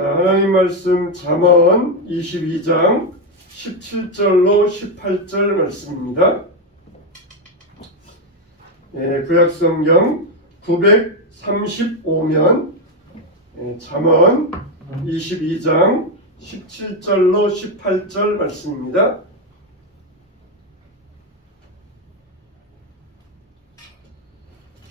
자, 하나님 말씀 잠언 22장 17절로 18절 말씀입니다. 구약성경 935면 잠언 22장 17절로 18절 말씀입니다.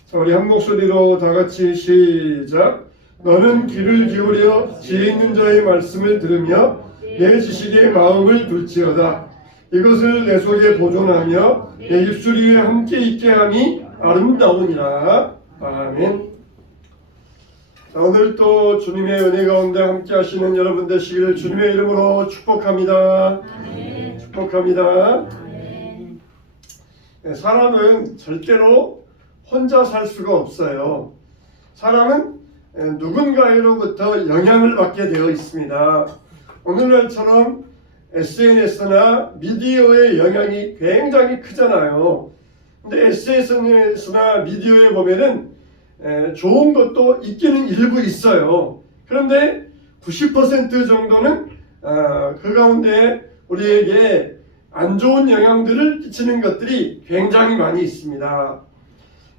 자, 우리 한 목소리로 다 같이 시작. 너는 귀를 기울여 지혜 있는 자의 말씀을 들으며 내 지식에 마음을 둘지어다. 이것을 내 속에 보존하며 내 입술 위에 함께 있게 함이 아름다우니라. 아멘. 자, 오늘 또 주님의 은혜 가운데 함께 하시는 여러분 되시기를 주님의 이름으로 축복합니다. 아멘. 축복합니다. 아멘. 사람은 절대로 혼자 살 수가 없어요. 사람은 누군가로부터 영향을 받게 되어 있습니다. 오늘날처럼 SNS나 미디어의 영향이 굉장히 크잖아요. 근데 SNS나 미디어에 보면은 좋은 것도 있기는 일부 있어요. 그런데 90% 정도는 그 가운데 우리에게 안 좋은 영향들을 끼치는 것들이 굉장히 많이 있습니다.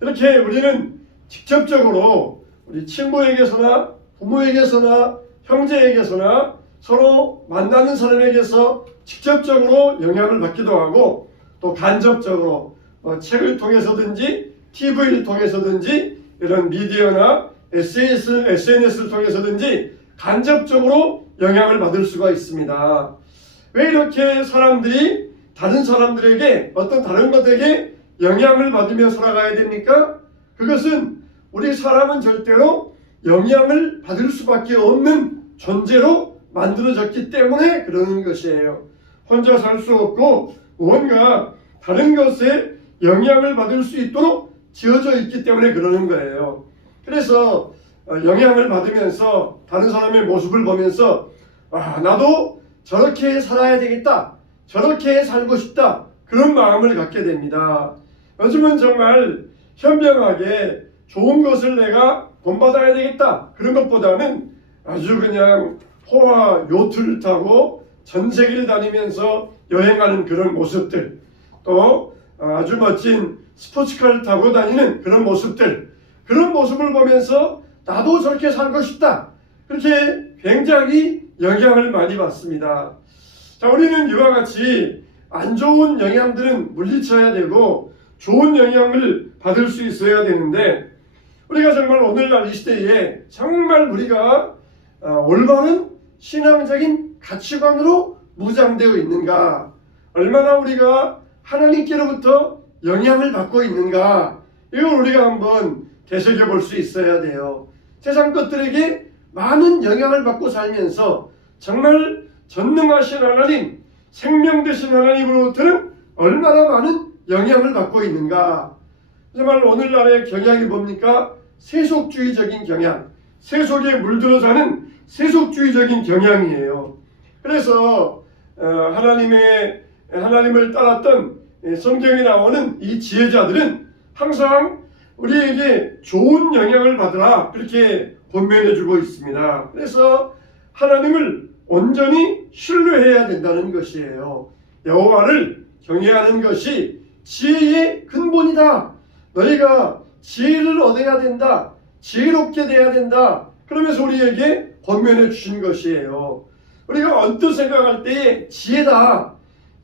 이렇게 우리는 직접적으로 우리 친구에게서나 부모에게서나 형제에게서나 서로 만나는 사람에게서 직접적으로 영향을 받기도 하고 또 간접적으로 책을 통해서든지 TV를 통해서든지 이런 미디어나 SNS를 통해서든지 간접적으로 영향을 받을 수가 있습니다. 왜 이렇게 사람들이 다른 사람들에게 어떤 다른 것에게 영향을 받으며 살아가야 됩니까? 그것은 우리 사람은 절대로 영향을 받을 수밖에 없는 존재로 만들어졌기 때문에 그러는 것이에요. 혼자 살 수 없고 무언가 다른 것에 영향을 받을 수 있도록 지어져 있기 때문에 그러는 거예요. 그래서 영향을 받으면서 다른 사람의 모습을 보면서 나도 저렇게 살아야 되겠다, 저렇게 살고 싶다, 그런 마음을 갖게 됩니다. 요즘은 정말 현명하게 좋은 것을 내가 본받아야 되겠다, 그런 것보다는 아주 그냥 호화 요트를 타고 전 세계를 다니면서 여행하는 그런 모습들, 또 아주 멋진 스포츠카를 타고 다니는 그런 모습들, 그런 모습을 보면서 나도 저렇게 살고 싶다, 그렇게 굉장히 영향을 많이 받습니다. 자, 우리는 이와 같이 안 좋은 영향들은 물리쳐야 되고 좋은 영향을 받을 수 있어야 되는데, 우리가 정말 오늘날 이 시대에 정말 우리가 올바른 신앙적인 가치관으로 무장되어 있는가, 얼마나 우리가 하나님께로부터 영향을 받고 있는가, 이걸 우리가 한번 되새겨볼 수 있어야 돼요. 세상 것들에게 많은 영향을 받고 살면서 정말 전능하신 하나님, 생명 되신 하나님으로부터는 얼마나 많은 영향을 받고 있는가. 정말 오늘날의 경향이 뭡니까? 세속주의적인 경향, 세속에 물들어 사는 세속주의적인 경향이에요. 그래서 하나님을 따랐던 성경에 나오는 이 지혜자들은 항상 우리에게 좋은 영향을 받으라, 그렇게 권면해 주고 있습니다. 그래서 하나님을 온전히 신뢰해야 된다는 것이에요. 여호와를 경외하는 것이 지혜의 근본이다. 너희가 지혜를 얻어야 된다, 지혜롭게 돼야 된다, 그러면서 우리에게 권면해 주신 것이에요. 우리가 언뜻 생각할 때에 지혜다,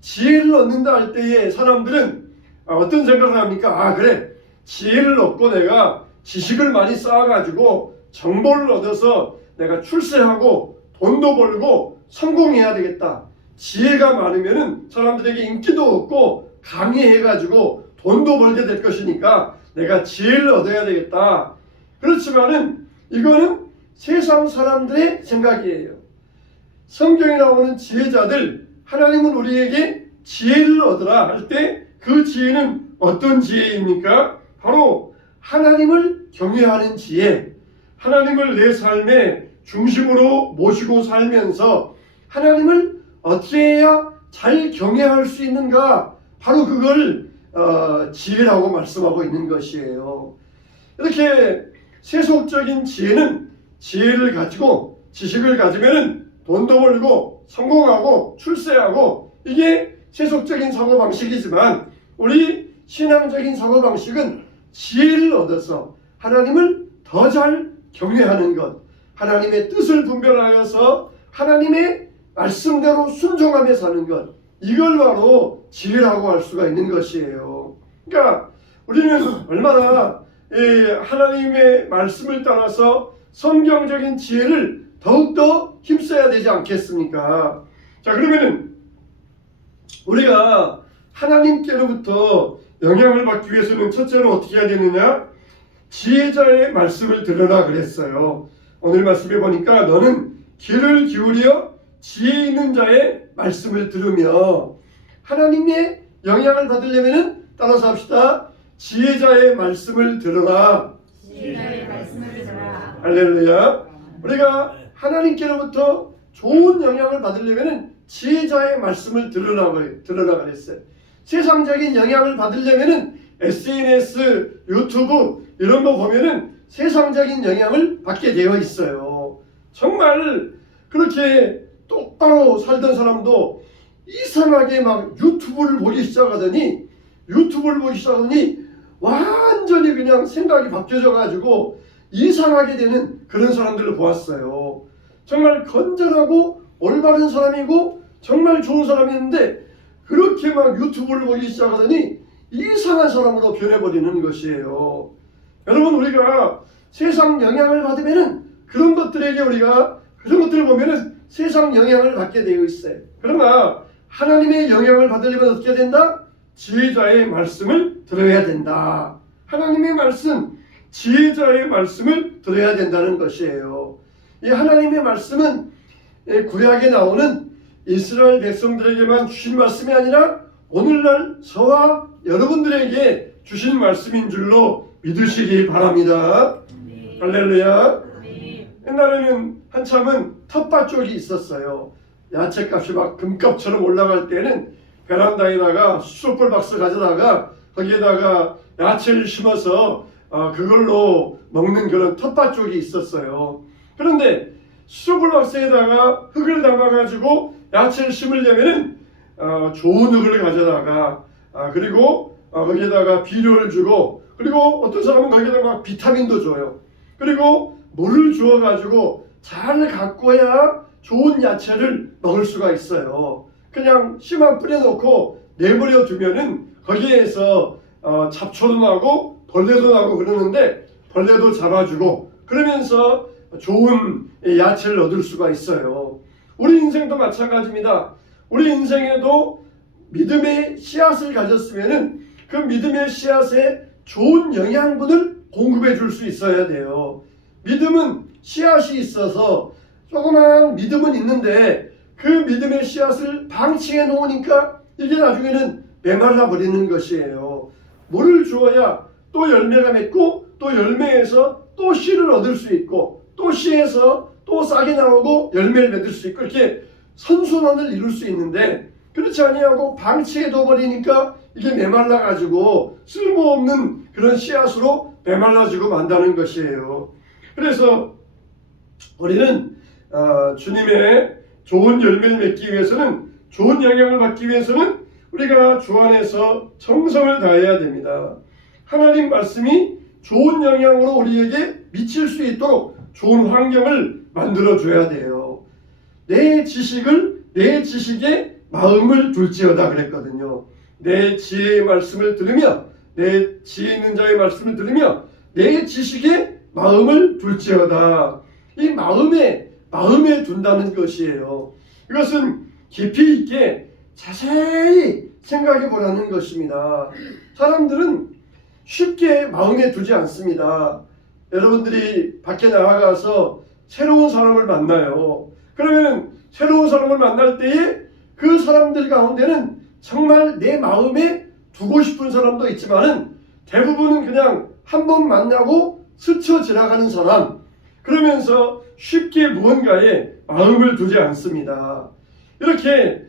지혜를 얻는다 할 때에 사람들은 어떤 생각을 합니까? 그래, 지혜를 얻고 내가 지식을 많이 쌓아가지고 정보를 얻어서 내가 출세하고 돈도 벌고 성공해야 되겠다. 지혜가 많으면은 사람들에게 인기도 얻고 강의해가지고 돈도 벌게 될 것이니까 내가 지혜를 얻어야 되겠다. 그렇지만은 이거는 세상 사람들의 생각이에요. 성경에 나오는 지혜자들, 하나님은 우리에게 지혜를 얻으라 할 때 그 지혜는 어떤 지혜입니까? 바로 하나님을 경외하는 지혜, 하나님을 내 삶의 중심으로 모시고 살면서 하나님을 어떻게 해야 잘 경외할 수 있는가, 바로 그걸 지혜라고 말씀하고 있는 것이에요. 이렇게 세속적인 지혜는 지혜를 가지고 지식을 가지면은 돈도 벌고 성공하고 출세하고 이게 세속적인 사고방식이지만 우리 신앙적인 사고방식은 지혜를 얻어서 하나님을 더 잘 경외하는 것, 하나님의 뜻을 분별하여서 하나님의 말씀대로 순종하며 사는 것, 이걸 바로 지혜라고 할 수가 있는 것이에요. 그러니까 우리는 얼마나 하나님의 말씀을 따라서 성경적인 지혜를 더욱더 힘써야 되지 않겠습니까? 자, 그러면은 우리가 하나님께로부터 영향을 받기 위해서는 첫째로 어떻게 해야 되느냐? 지혜자의 말씀을 들으라 그랬어요. 오늘 말씀에 보니까 너는 귀를 기울여 지혜 있는 자의 말씀을 들으며, 하나님의 영향을 받으려면은 따라서 합시다. 지혜자의 말씀을 들어라. 지혜자의 말씀을 들어라. 할렐루야. 우리가 하나님께로부터 좋은 영향을 받으려면은 지혜자의 말씀을 들으라 그랬어요. 세상적인 영향을 받으려면은 SNS, 유튜브 이런 거 보면은 세상적인 영향을 받게 되어 있어요. 정말 그렇게 똑바로 살던 사람도 이상하게 막 유튜브를 보기 시작하더니 완전히 그냥 생각이 바뀌어져 가지고 이상하게 되는 그런 사람들을 보았어요. 정말 건전하고 올바른 사람이고 정말 좋은 사람이었는데 그렇게 막 유튜브를 보기 시작하더니 이상한 사람으로 변해버리는 것이에요. 여러분, 우리가 세상 영향을 받으면은 그런 것들을 보면은 세상 영향을 받게 되어 있어요. 그러나 하나님의 영향을 받으려면 어떻게 된다? 지혜자의 말씀을 들어야 된다. 하나님의 말씀, 지혜자의 말씀을 들어야 된다는 것이에요. 이 하나님의 말씀은 구약에 나오는 이스라엘 백성들에게만 주신 말씀이 아니라 오늘날 저와 여러분들에게 주신 말씀인 줄로 믿으시기 바랍니다. 네. 할렐루야. 네. 옛날에는 한참은 텃밭 쪽이 있었어요. 야채값이 막 금값처럼 올라갈 때는 베란다에다가 숯불 박스 가져다가 거기에다가 야채를 심어서 그걸로 먹는 그런 텃밭 쪽이 있었어요. 그런데 숯불 박스에다가 흙을 담아가지고 야채를 심으려면은 좋은 흙을 가져다가 그리고 거기에다가 비료를 주고, 그리고 어떤 사람은 거기에다가 비타민도 줘요. 그리고 물을 주어가지고 잘 가꿔야 좋은 야채를 먹을 수가 있어요. 그냥 씨만 뿌려놓고 내버려 두면은 거기에서 잡초도 나고 벌레도 나고 그러는데 벌레도 잡아주고 그러면서 좋은 야채를 얻을 수가 있어요. 우리 인생도 마찬가지입니다. 우리 인생에도 믿음의 씨앗을 가졌으면은 그 믿음의 씨앗에 좋은 영양분을 공급해 줄 수 있어야 돼요. 믿음은 씨앗이 있어서 조그만 믿음은 있는데 그 믿음의 씨앗을 방치해 놓으니까 이게 나중에는 메말라 버리는 것이에요. 물을 주어야 또 열매가 맺고 또 열매에서 또 씨를 얻을 수 있고 또 씨에서 또 싹이 나오고 열매를 맺을 수 있고 이렇게 선순환을 이룰 수 있는데 그렇지 아니하고 방치해 둬버리니까 이게 메말라 가지고 쓸모없는 그런 씨앗으로 메말라지고 만다는 것이에요. 그래서 우리는 주님의 좋은 열매를 맺기 위해서는, 좋은 영향을 받기 위해서는 우리가 주 안에서 정성을 다해야 됩니다. 하나님 말씀이 좋은 영향으로 우리에게 미칠 수 있도록 좋은 환경을 만들어줘야 돼요. 내 지식에 마음을 둘지어다 그랬거든요. 내 지혜의 말씀을 들으며, 내 지혜 있는 자의 말씀을 들으며 내 지식에 마음을 둘지어다. 이 마음에 둔다는 것이에요. 이것은 깊이 있게 자세히 생각해 보라는 것입니다. 사람들은 쉽게 마음에 두지 않습니다. 여러분들이 밖에 나가서 새로운 사람을 만나요. 그러면 새로운 사람을 만날 때에 그 사람들 가운데는 정말 내 마음에 두고 싶은 사람도 있지만은 대부분은 그냥 한번 만나고 스쳐 지나가는 사람, 그러면서 쉽게 무언가에 마음을 두지 않습니다. 이렇게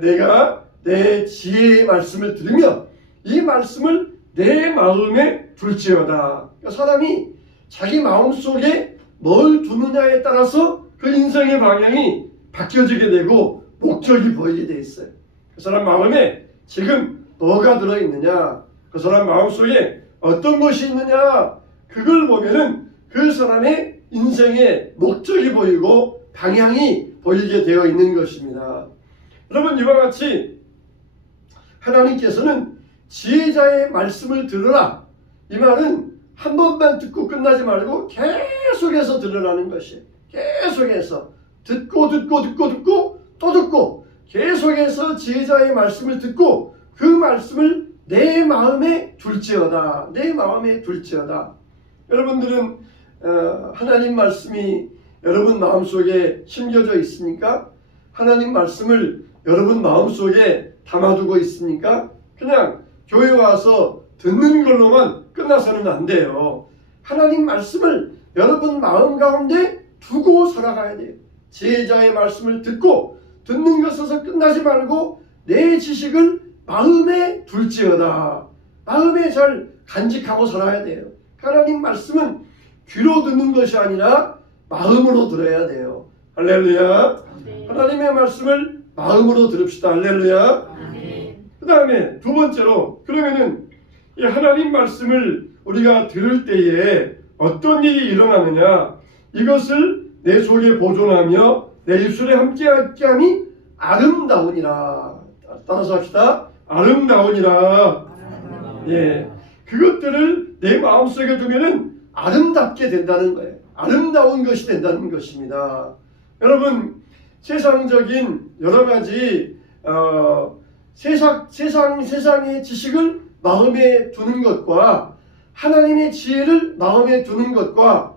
내가 내 지혜의 말씀을 들으며 이 말씀을 내 마음에 둘지어다. 그러니까 사람이 자기 마음속에 뭘 두느냐에 따라서 그 인생의 방향이 바뀌어지게 되고 목적이 보이게 돼 있어요. 그 사람 마음에 지금 뭐가 들어있느냐, 그 사람 마음속에 어떤 것이 있느냐, 그걸 보면은 그 사람의 인생의 목적이 보이고 방향이 보이게 되어 있는 것입니다. 여러분, 이와 같이 하나님께서는 지혜자의 말씀을 들으라, 이 말은 한 번만 듣고 끝나지 말고 계속해서 들으라는 것이에요. 계속해서 듣고 또 듣고 계속해서 지혜자의 말씀을 듣고 그 말씀을 내 마음에 둘지어다. 내 마음에 둘지어다. 여러분들은 하나님 말씀이 여러분 마음속에 심겨져 있습니까? 하나님 말씀을 여러분 마음속에 담아두고 있습니까? 그냥 교회 와서 듣는 걸로만 끝나서는 안 돼요. 하나님 말씀을 여러분 마음 가운데 두고 살아가야 돼요. 지혜자의 말씀을 듣고 듣는 것에서 끝나지 말고 내 지식을 마음에 둘지어다. 마음에 잘 간직하고 살아야 돼요. 하나님 말씀은 귀로 듣는 것이 아니라 마음으로 들어야 돼요. 할렐루야. 하나님의 말씀을 마음으로 들읍시다. 할렐루야. 그 다음에 두 번째로, 그러면은 이 하나님 말씀을 우리가 들을 때에 어떤 일이 일어나느냐, 이것을 내 속에 보존하며 내 입술에 함께함이 아름다우니라. 따라서 합시다. 아름다우니라. 예, 그것들을 내 마음속에 두면은 아름답게 된다는 거예요. 아름다운 것이 된다는 것입니다. 여러분, 세상적인 여러 가지 세상의 지식을 마음에 두는 것과 하나님의 지혜를 마음에 두는 것과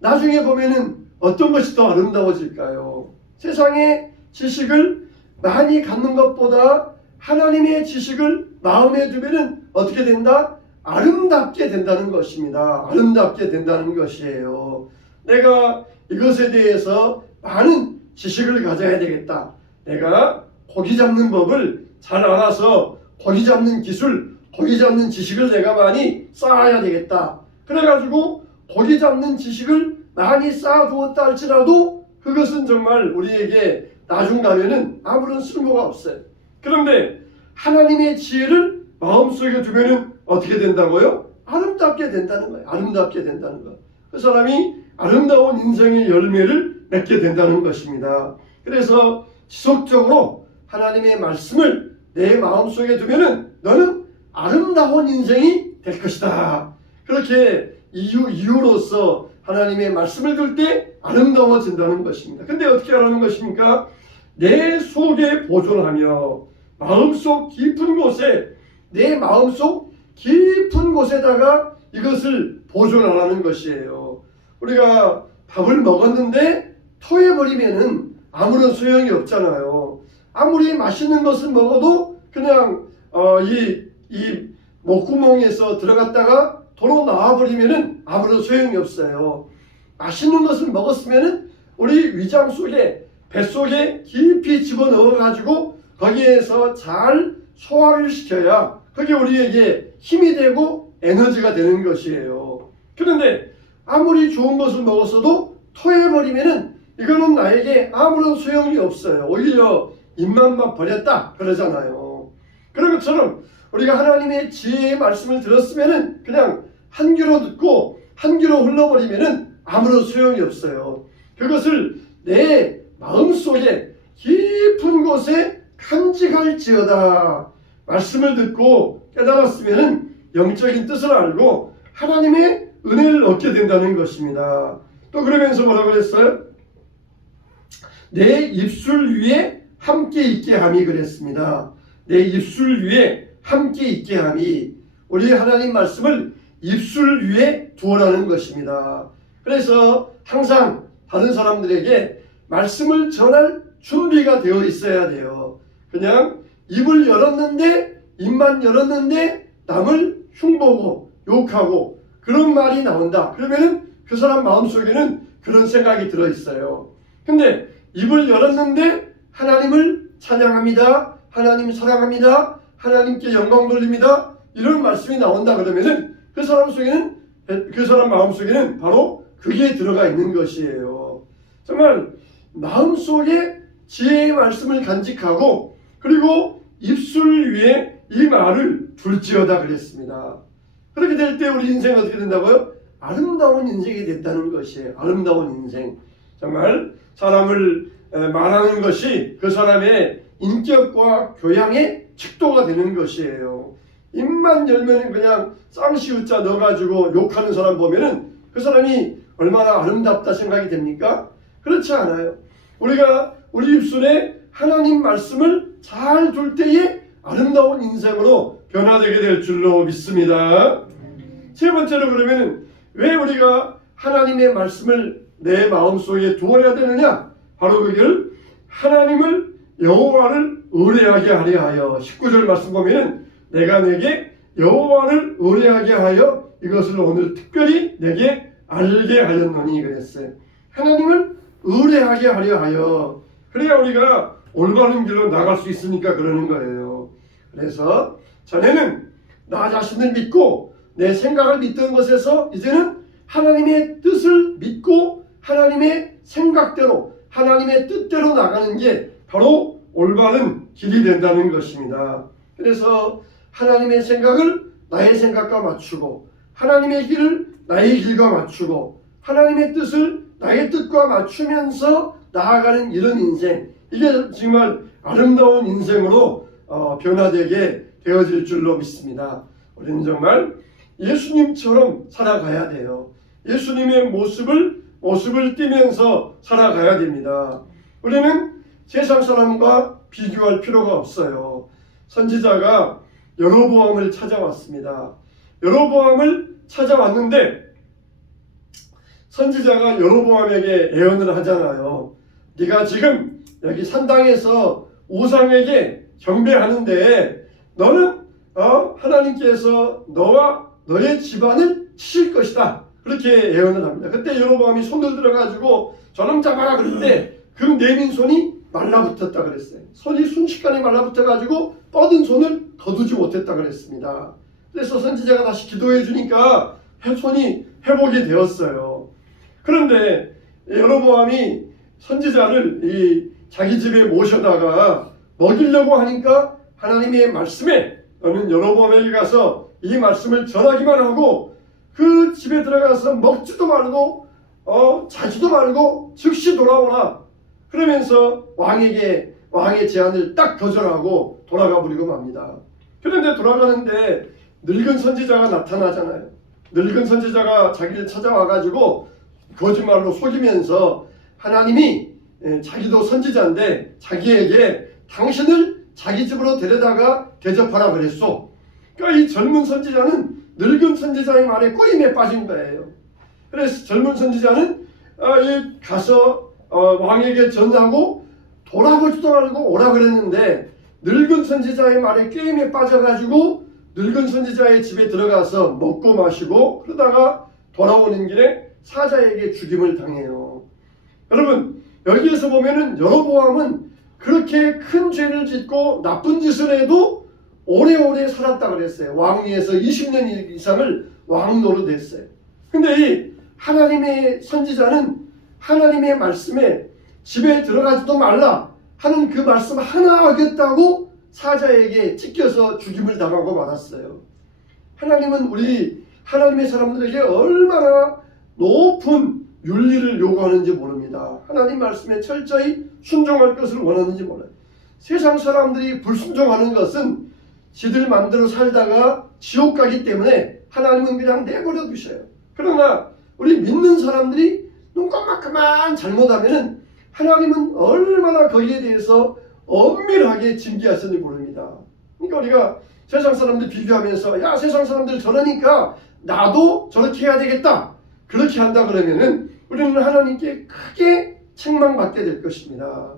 나중에 보면은 어떤 것이 더 아름다워질까요? 세상의 지식을 많이 갖는 것보다 하나님의 지식을 마음에 두면은 어떻게 된다? 아름답게 된다는 것입니다. 아름답게 된다는 것이에요. 내가 이것에 대해서 많은 지식을 가져야 되겠다. 내가 고기 잡는 법을 잘 알아서 고기 잡는 기술, 고기 잡는 지식을 내가 많이 쌓아야 되겠다. 그래가지고 고기 잡는 지식을 많이 쌓아두었다 할지라도 그것은 정말 우리에게 나중 가면은 아무런 쓸모가 없어요. 그런데 하나님의 지혜를 마음속에 두면은 어떻게 된다고요? 아름답게 된다는 거예요. 아름답게 된다는 것. 그 사람이 아름다운 인생의 열매를 맺게 된다는 것입니다. 그래서 지속적으로 하나님의 말씀을 내 마음속에 두면은 너는 아름다운 인생이 될 것이다. 그렇게 이유로서 하나님의 말씀을 들 때 아름다워진다는 것입니다. 근데 어떻게 하라는 것입니까? 내 속에 보존하며 마음속 깊은 곳에, 내 마음속 깊은 곳에다가 이것을 보존하라는 것이에요. 우리가 밥을 먹었는데 토해버리면은 아무런 소용이 없잖아요. 아무리 맛있는 것을 먹어도 그냥 이 목구멍에서 들어갔다가 도로 나와버리면은 아무런 소용이 없어요. 맛있는 것을 먹었으면은 우리 위장 속에, 뱃속에 깊이 집어넣어 가지고 거기에서 잘 소화를 시켜야 그게 우리에게 힘이 되고 에너지가 되는 것이에요. 그런데 아무리 좋은 것을 먹었어도 토해버리면은 이거는 나에게 아무런 소용이 없어요. 오히려 입맛만 버렸다 그러잖아요. 그런 것처럼 우리가 하나님의 지혜의 말씀을 들었으면은 그냥 한 귀로 듣고 한 귀로 흘러버리면은 아무런 소용이 없어요. 그것을 내 마음속에 깊은 곳에 간직할지어다. 말씀을 듣고 깨달았으면은 영적인 뜻을 알고 하나님의 은혜를 얻게 된다는 것입니다. 또 그러면서 뭐라고 그랬어요? 내 입술 위에 함께 있게 함이 그랬습니다. 내 입술 위에 함께 있게 함이, 우리 하나님 말씀을 입술 위에 두어라는 것입니다. 그래서 항상 다른 사람들에게 말씀을 전할 준비가 되어 있어야 돼요. 그냥 입을 열었는데, 입만 열었는데 남을 흉보고 욕하고 그런 말이 나온다. 그러면은 그 사람 마음속에는 그런 생각이 들어 있어요. 근데 입을 열었는데 하나님을 찬양합니다. 하나님 사랑합니다. 하나님께 영광 돌립니다. 이런 말씀이 나온다 그러면은 그 사람 속에는, 그 사람 마음속에는 바로 그게 들어가 있는 것이에요. 정말 마음속에 지혜의 말씀을 간직하고 그리고 입술 위에 이 말을 둘지어다 그랬습니다. 그렇게 될 때 우리 인생은 어떻게 된다고요? 아름다운 인생이 됐다는 것이에요. 아름다운 인생. 정말 사람을 말하는 것이 그 사람의 인격과 교양의 척도가 되는 것이에요. 입만 열면 그냥 쌍시우자 넣어가지고 욕하는 사람 보면은 그 사람이 얼마나 아름답다 생각이 됩니까? 그렇지 않아요. 우리가 우리 입술에 하나님 말씀을 잘 둘 때에 아름다운 인생으로 변화되게 될 줄로 믿습니다. 세 번째로 그러면 왜 우리가 하나님의 말씀을 내 마음속에 두어야 되느냐? 바로 그걸 하나님을 여호와를 의뢰하게 하려 하여 19절 말씀 보면 내가 내게 여호와를 의뢰하게 하여 이것을 오늘 특별히 내게 알게 하였노니 그랬어요. 하나님을 의뢰하게 하려 하여 그래야 우리가 올바른 길로 나갈 수 있으니까 그러는 거예요. 그래서 전에는 나 자신을 믿고 내 생각을 믿던 것에서 이제는 하나님의 뜻을 믿고 하나님의 생각대로 하나님의 뜻대로 나가는 게 바로 올바른 길이 된다는 것입니다. 그래서 하나님의 생각을 나의 생각과 맞추고 하나님의 길을 나의 길과 맞추고 하나님의 뜻을 나의 뜻과 맞추면서 나아가는 이런 인생, 이게 정말 아름다운 인생으로 변화되게 되어질 줄로 믿습니다. 우리는 정말 예수님처럼 살아가야 돼요. 예수님의 모습을 띠면서 살아가야 됩니다. 우리는 세상 사람과 비교할 필요가 없어요. 선지자가 여로보암을 찾아왔습니다. 여로보암을 찾아왔는데 선지자가 여로보암에게 예언을 하잖아요. 네가 지금 여기 산당에서 우상에게 경배하는데 너는 하나님께서 너와 너의 집안을 치실 것이다. 그렇게 예언을 합니다. 그때 여로보암이 손을 들어가지고 저놈 잡아라 그럴 때 그 내민 손이 말라붙었다 그랬어요. 손이 순식간에 말라붙어가지고 뻗은 손을 거두지 못했다 그랬습니다. 그래서 선지자가 다시 기도해 주니까 손이 회복이 되었어요. 그런데 여로보암이 선지자를 자기 집에 모셔다가 먹이려고 하니까 하나님의 말씀에 너는 여로보암에게 가서 이 말씀을 전하기만 하고 그 집에 들어가서 먹지도 말고 자지도 말고 즉시 돌아오라. 그러면서 왕의 제안을 딱 거절하고 돌아가 버리고 맙니다. 그런데 돌아가는데 늙은 선지자가 나타나잖아요. 늙은 선지자가 자기를 찾아와가지고 거짓말로 속이면서 하나님이 자기도 선지자인데 자기에게 당신을 자기 집으로 데려다가 대접하라 그랬소. 그러니까 이 젊은 선지자는 늙은 선지자의 말에 꼬임에 빠진 거예요. 그래서 젊은 선지자는 가서 왕에게 전하고 돌아보지도 말고 오라 그랬는데 늙은 선지자의 말에 게임에 빠져가지고 늙은 선지자의 집에 들어가서 먹고 마시고 그러다가 돌아오는 길에 사자에게 죽임을 당해요. 여러분 여기에서 보면은 여로보암은 그렇게 큰 죄를 짓고 나쁜 짓을 해도 오래오래 살았다 그랬어요. 왕위에서 20년 이상을 왕 노릇했어요. 근데 이 하나님의 선지자는 하나님의 말씀에 집에 들어가지도 말라 하는 그 말씀 하나 어겼다고 사자에게 찢겨서 죽임을 당하고 말았어요. 하나님은 우리 하나님의 사람들에게 얼마나 높은 윤리를 요구하는지 모릅니다. 하나님 말씀에 철저히 순종할 것을 원하는지 몰라요. 세상 사람들이 불순종하는 것은 지들 마음대로 살다가 지옥 가기 때문에 하나님은 그냥 내버려 두셔요. 그러나 우리 믿는 사람들이 눈 깜빡하면 잘못하면은 하나님은 얼마나 거기에 대해서 엄밀하게 징계하시는지 모릅니다. 그러니까 우리가 세상 사람들 비교하면서 야 세상 사람들 저러니까 나도 저렇게 해야 되겠다 그렇게 한다 그러면은 우리는 하나님께 크게 책망받게 될 것입니다.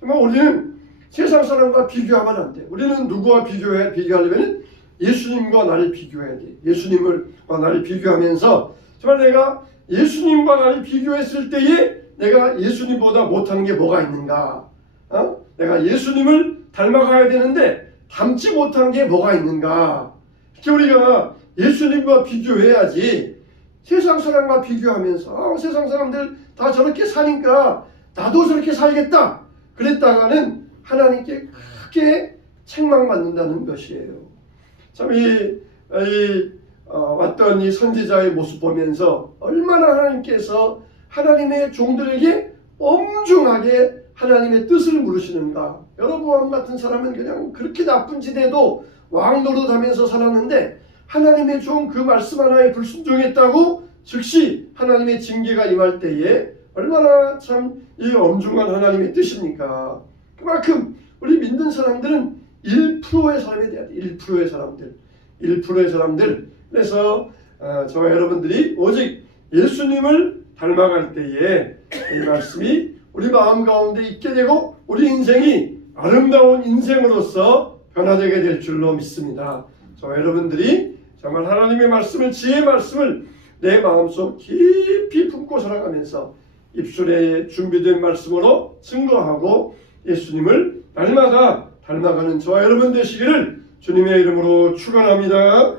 정말 우리는 세상 사람과 비교하면 안 돼. 우리는 누구와 비교하려면 예수님과 나를 비교해야 돼. 예수님과 나를 비교하면서 정말 내가 예수님과 나를 비교했을 때에 내가 예수님보다 못한 게 뭐가 있는가? 내가 예수님을 닮아가야 되는데 닮지 못한 게 뭐가 있는가? 이렇게 우리가 예수님과 비교해야지 세상 사람과 비교하면서 세상 사람들 다 저렇게 사니까 나도 저렇게 살겠다 그랬다가는 하나님께 크게 책망받는다는 것이에요. 참 왔던 이 선지자의 모습 보면서 얼마나 하나님께서 하나님의 종들에게 엄중하게 하나님의 뜻을 물으시는가. 여로보암 같은 사람은 그냥 그렇게 나쁜 짓에도 왕 노릇하면서 살았는데 하나님의 종 그 말씀 하나에 불순종했다고 즉시 하나님의 징계가 임할 때에 얼마나 참 이 엄중한 하나님의 뜻입니까? 그만큼 우리 믿는 사람들은 1%의 사람이 돼야 돼. 1%의 사람들. 1%의 사람들. 그래서 저와 여러분들이 오직 예수님을 닮아갈 때에 이 말씀이 우리 마음 가운데 있게 되고 우리 인생이 아름다운 인생으로서 변화되게 될 줄로 믿습니다. 저와 여러분들이 정말 하나님의 말씀을, 지혜의 말씀을 내 마음속 깊이 품고 살아가면서 입술에 준비된 말씀으로 증거하고 예수님을 날마다 닮아가는 저와 여러분 되시기를 주님의 이름으로 축원합니다.